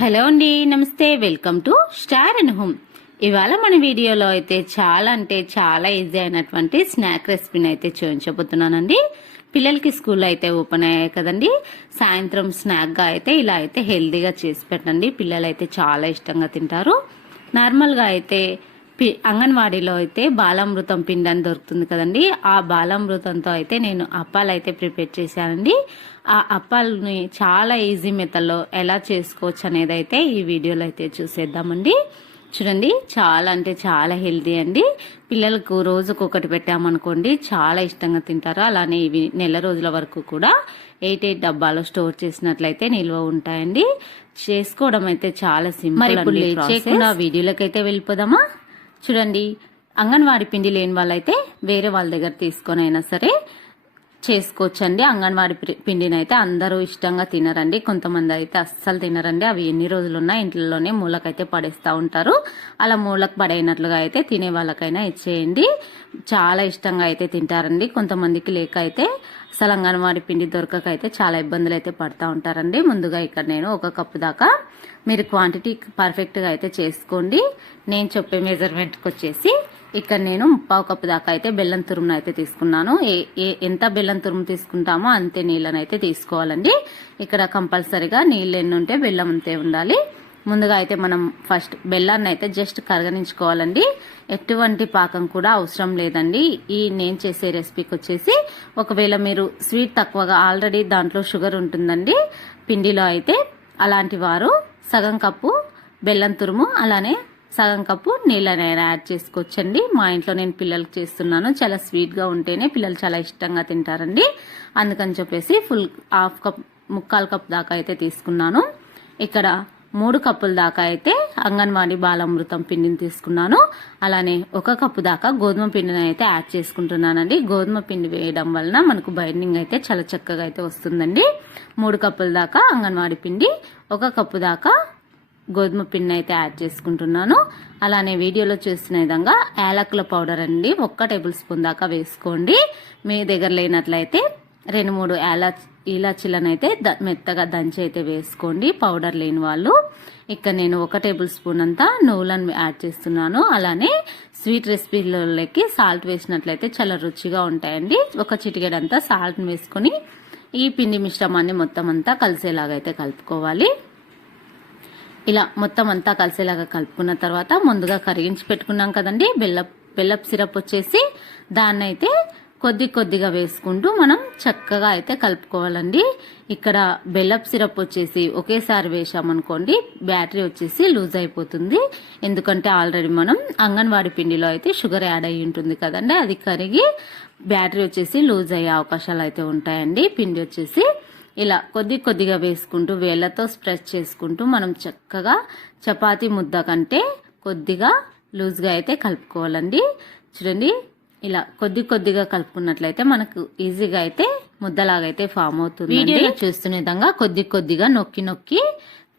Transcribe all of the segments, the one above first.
Hello అండి నమస్తే welcome to star and home. ఇవాళ మన వీడియోలో అయితే చాలా అంటే చాలా ఈజీ అయినటువంటి స్నాక్ రెసిపీని అయితే చూపించబోతున్నానండి. పిల్లలకి స్కూల్ అయితే ఓపెన్ అయ్యాయి కదండి. సాయంత్రం స్నాక్గా అయితే ఇలా అయితే హెల్దీగా చేసి పెట్టండి. పిల్లలు అయితే చాలా ఇష్టంగా తింటారు. నార్మల్గా అయితే పి అంగన్వాడీలో అయితే బాలామృతం పిండి అని దొరుకుతుంది కదండి. ఆ బాలామృతంతో అయితే నేను అప్పాలు అయితే ప్రిపేర్ చేశానండి. ఆ అప్పాలని చాలా ఈజీ మెథడ్లో ఎలా చేసుకోవచ్చు అనేది అయితే ఈ వీడియోలో అయితే చూసేద్దామండి. చూడండి చాలా అంటే చాలా హెల్తీ అండి. పిల్లలకు రోజుకు ఒకటి పెట్టామనుకోండి చాలా ఇష్టంగా తింటారు. అలానే ఇవి నెల రోజుల వరకు కూడా ఎయిట్ ఎయిట్ డబ్బాలో స్టోర్ చేసినట్లయితే నిల్వ ఉంటాయండి. చేసుకోవడం అయితే చాలా సింపుల్ మరి ఇప్పుడు లేట్ చేయకుండా వీడియోలోకి అయితే వెళ్ళిపోదామా? చూడండి అంగన్వాడి పిండి లేని వాళ్ళైతే వేరే వాళ్ళ దగ్గర తీసుకొని అయినా సరే చేసుకోవచ్చండి. అంగన్వాడి పి- పిండిని అయితే అందరూ ఇష్టంగా తినరండి. కొంతమంది అయితే అస్సలు తినరండి. అవి ఎన్ని రోజులు ఉన్నా ఇంట్లోనే మూలకైతే పడేస్తూ ఉంటారు. అలా మూలకు పడైనట్లుగా అయితే తినే వాళ్ళకైనా ఇచ్చేయండి. చాలా ఇష్టంగా అయితే తింటారండి. కొంతమందికి లేక అయితే అసలు అంగన్వాడి పిండి దొరకక అయితే చాలా ఇబ్బందులు అయితే పడతా ఉంటారండి. ముందుగా ఇక్కడ నేను ఒక కప్పు దాకా మీరు క్వాంటిటీ పర్ఫెక్ట్గా అయితే చేసుకోండి. నేను చెప్పే మెజర్మెంట్కి వచ్చేసి ఇక్కడ నేను ముప్పావు కప్పు దాకా అయితే బెల్లం తురుమును అయితే తీసుకున్నాను. ఏ ఏ ఎంత బెల్లం తురుము తీసుకుంటామో అంతే నీళ్ళని అయితే తీసుకోవాలండి. ఇక్కడ కంపల్సరిగా నీళ్ళు ఎన్ని ఉంటే బెల్లం అంతే ఉండాలి. ముందుగా అయితే మనం ఫస్ట్ బెల్లాన్ని అయితే జస్ట్ కరగనించుకోవాలండి. ఎటువంటి పాకం కూడా అవసరం లేదండి. ఈ నేను చేసే రెసిపీకి వచ్చేసి ఒకవేళ మీరు స్వీట్ తక్కువగా ఆల్రెడీ దాంట్లో షుగర్ ఉంటుందండి. పిండిలో అయితే అలాంటి వారు సగం కప్పు బెల్లం తురుము అలానే సగం కప్పు నీళ్ళనైనా యాడ్ చేసుకోవచ్చండి. మా ఇంట్లో నేను పిల్లలకి చేస్తున్నాను. చాలా స్వీట్గా ఉంటేనే పిల్లలు చాలా ఇష్టంగా తింటారండి. అందుకని చెప్పేసి ఫుల్ హాఫ్ కప్ ముక్కాలు కప్ దాకా అయితే తీసుకున్నాను. ఇక్కడ మూడు కప్పుల దాకా అయితే అంగన్వాడీ బాలామృతం పిండిని తీసుకున్నాను. అలానే ఒక కప్పు దాకా గోధుమ పిండిని అయితే యాడ్ చేసుకుంటున్నానండి. గోధుమ పిండి వేయడం వలన మనకు బైండింగ్ అయితే చాలా చక్కగా అయితే వస్తుందండి. మూడు కప్పుల దాకా అంగన్వాడీ పిండి ఒక కప్పు దాకా గోధుమ పిండి అయితే యాడ్ చేసుకుంటున్నాను. అలానే వీడియోలో చూసిన విధంగా యాలకుల పౌడర్ అండి ఒక్క టేబుల్ స్పూన్ దాకా వేసుకోండి. మీ దగ్గర లేనట్లయితే రెండు మూడు యాలా ఇలాచీలను అయితే ద- మెత్తగా దంచి అయితే వేసుకోండి పౌడర్ లేని వాళ్ళు. ఇక్కడ నేను ఒక టేబుల్ స్పూన్ అంతా నువ్వులను యాడ్ చేస్తున్నాను. అలానే స్వీట్ రెసిపీలకి సాల్ట్ వేసినట్లయితే చాలా రుచిగా ఉంటాయండి. ఒక చిటికెడంతా సాల్ట్ వేసుకొని ఈ పిండి మిశ్రమాన్ని మొత్తం అంతా కలిసేలాగా అయితే కలుపుకోవాలి. ఇలా మొత్తం అంతా కలిసేలాగా కలుపుకున్న తర్వాత ముందుగా కరిగించి పెట్టుకున్నాం కదండి. బెల్లప్ బెల్లప్ సిరప్ వచ్చేసి దాన్ని అయితే కొద్ది కొద్దిగా వేసుకుంటూ మనం చక్కగా అయితే కలుపుకోవాలండి. ఇక్కడ బెల్లప్ సిరప్ వచ్చేసి ఒకేసారి వేసామనుకోండి బ్యాటరీ వచ్చేసి లూజ్ అయిపోతుంది. ఎందుకంటే ఆల్రెడీ మనం అంగన్వాడి పిండిలో అయితే షుగర్ యాడ్ అయ్యి ఉంటుంది కదండి. అది కరిగి బ్యాటరీ వచ్చేసి లూజ్ అయ్యే అవకాశాలు అయితే ఉంటాయండి. పిండి వచ్చేసి ఇలా కొద్ది కొద్దిగా వేసుకుంటూ వేళ్ళతో స్ప్రెస్ చేసుకుంటూ మనం చక్కగా చపాతీ ముద్ద కంటే కొద్దిగా లూజ్గా అయితే కలుపుకోవాలండి. చూడండి ఇలా కొద్ది కొద్దిగా కలుపుకున్నట్లయితే మనకు ఈజీగా అయితే ముద్దలాగా అయితే ఫామ్ అవుతుంది వీడియోలో చూస్తున్న విధంగా కొద్ది కొద్దిగా నొక్కి నొక్కి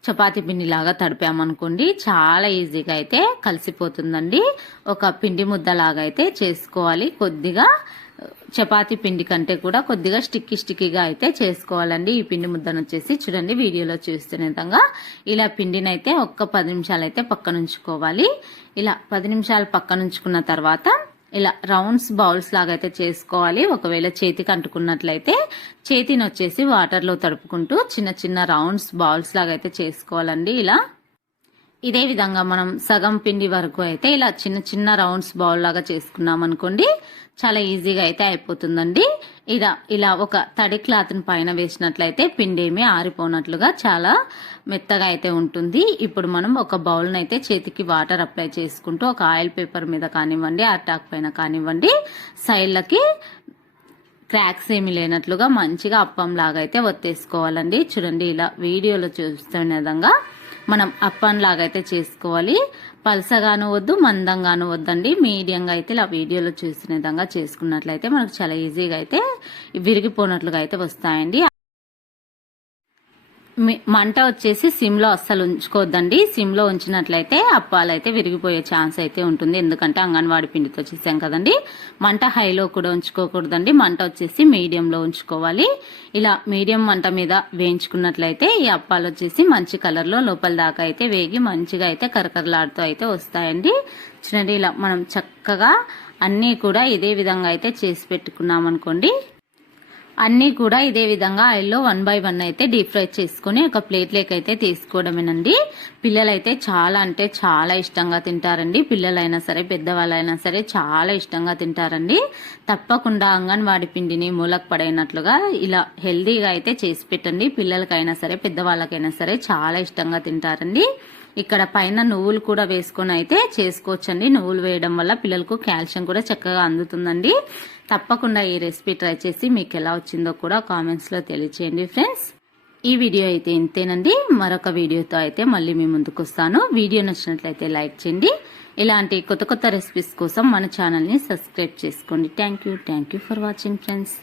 చపాతీ పిండి లాగా తడిపామనుకోండి చాలా ఈజీగా అయితే కలిసిపోతుందండి. ఒక పిండి ముద్దలాగా అయితే చేసుకోవాలి. కొద్దిగా చపాతి పిండి కంటే కూడా కొద్దిగా స్టిక్కీ స్టిక్కీగా అయితే చేసుకోవాలండి. ఈ పిండి ముద్దను వచ్చేసి చూడండి వీడియోలో చూస్తున్న విధంగా ఇలా పిండిని అయితే ఒక్క పది నిమిషాలు అయితే పక్కన ఉంచుకోవాలి ఇలా పది నిమిషాలు పక్కనుంచుకున్న తర్వాత ఇలా రౌండ్స్ బౌల్స్ లాగా అయితే చేసుకోవాలి. ఒకవేళ చేతికి అంటుకున్నట్లయితే చేతిని వచ్చేసి వాటర్లో తడుపుకుంటూ చిన్న చిన్న రౌండ్స్ బౌల్స్ లాగా అయితే చేసుకోవాలండి. ఇలా ఇదే విధంగా మనం సగం పిండి వరకు అయితే ఇలా చిన్న చిన్న రౌండ్స్ బౌల్ లాగా చేసుకున్నాం అనుకోండి చాలా ఈజీగా అయితే అయిపోతుందండి. ఇలా ఇలా ఒక తడి క్లాత్ని పైన వేసినట్లయితే పిండి ఏమి ఆరిపోనట్లుగా చాలా మెత్తగా అయితే ఉంటుంది. ఇప్పుడు మనం ఒక బౌల్ని అయితే చేతికి వాటర్ అప్లై చేసుకుంటూ ఒక ఆయిల్ పేపర్ మీద కానివ్వండి అటాక్ పైన కానివ్వండి సైడ్లకి క్రాక్స్ ఏమి లేనట్లుగా మంచిగా అప్పం లాగా అయితే ఒత్తేసుకోవాలండి. చూడండి ఇలా వీడియోలో చూస్తున్న విధంగా మనం అప్పన్లాగైతే లాగా అయితే చేసుకోవాలి. పలసగాను వద్దు మందంగాను వద్దండి. మీడియంగా అయితే ఇలా వీడియోలో చూసిన విధంగా చేసుకున్నట్లయితే మనకు చాలా ఈజీగా అయితే విరిగిపోనట్లుగా అయితే వస్తాయండి. మంట వచ్చేసి సిమ్లో అస్సలు ఉంచుకోవద్దండి. సిమ్లో ఉంచినట్లయితే అప్పాలు అయితే విరిగిపోయే ఛాన్స్ అయితే ఉంటుంది. ఎందుకంటే అంగన్వాడి పిండితో చేసాం కదండి. మంట హైలో కూడా ఉంచుకోకూడదండి. మంట వచ్చేసి మీడియంలో ఉంచుకోవాలి. ఇలా మీడియం మంట మీద వేయించుకున్నట్లయితే ఈ అప్పాలు వచ్చేసి మంచి కలర్లో లోపల దాకా అయితే వేగి మంచిగా అయితే కరకరలాడుతూ అయితే వస్తాయండి. చూడండి ఇలా మనం చక్కగా అన్నీ కూడా ఇదే విధంగా అయితే చేసి పెట్టుకున్నాం అనుకోండి అన్నీ కూడా ఇదే విధంగా ఆయిల్లో వన్ బై వన్ అయితే డీప్ ఫ్రై చేసుకుని ఒక ప్లేట్లోకి అయితే తీసుకోవడమేనండి. పిల్లలైతే చాలా అంటే చాలా ఇష్టంగా తింటారండి. పిల్లలైనా సరే పెద్దవాళ్ళైనా సరే చాలా ఇష్టంగా తింటారండి. తప్పకుండా అంగన్వాడి పిండిని మూలకు పడైనట్లుగా ఇలా హెల్దీగా అయితే చేసి పెట్టండి. పిల్లలకైనా సరే పెద్దవాళ్ళకైనా సరే చాలా ఇష్టంగా తింటారండి. ఇక్కడ పైన నువ్వులు కూడా వేసుకొని అయితే చేసుకోవచ్చండి. నువ్వులు వేయడం వల్ల పిల్లలకు కాల్షియం కూడా చక్కగా అందుతుందండి. తప్పకుండా ఈ రెసిపీ ట్రై చేసి మీకు ఎలా వచ్చిందో కూడా కామెంట్స్లో తెలియచేయండి ఫ్రెండ్స్. ఈ వీడియో అయితే ఇంతేనండి. మరొక వీడియోతో అయితే మళ్ళీ మీ ముందుకు వస్తాను. వీడియో నచ్చినట్లయితే లైక్ చేయండి. ఇలాంటి కొత్త కొత్త రెసిపీస్ కోసం మన ఛానల్ని సబ్స్క్రైబ్ చేసుకోండి. Thank you. Thank you for watching friends.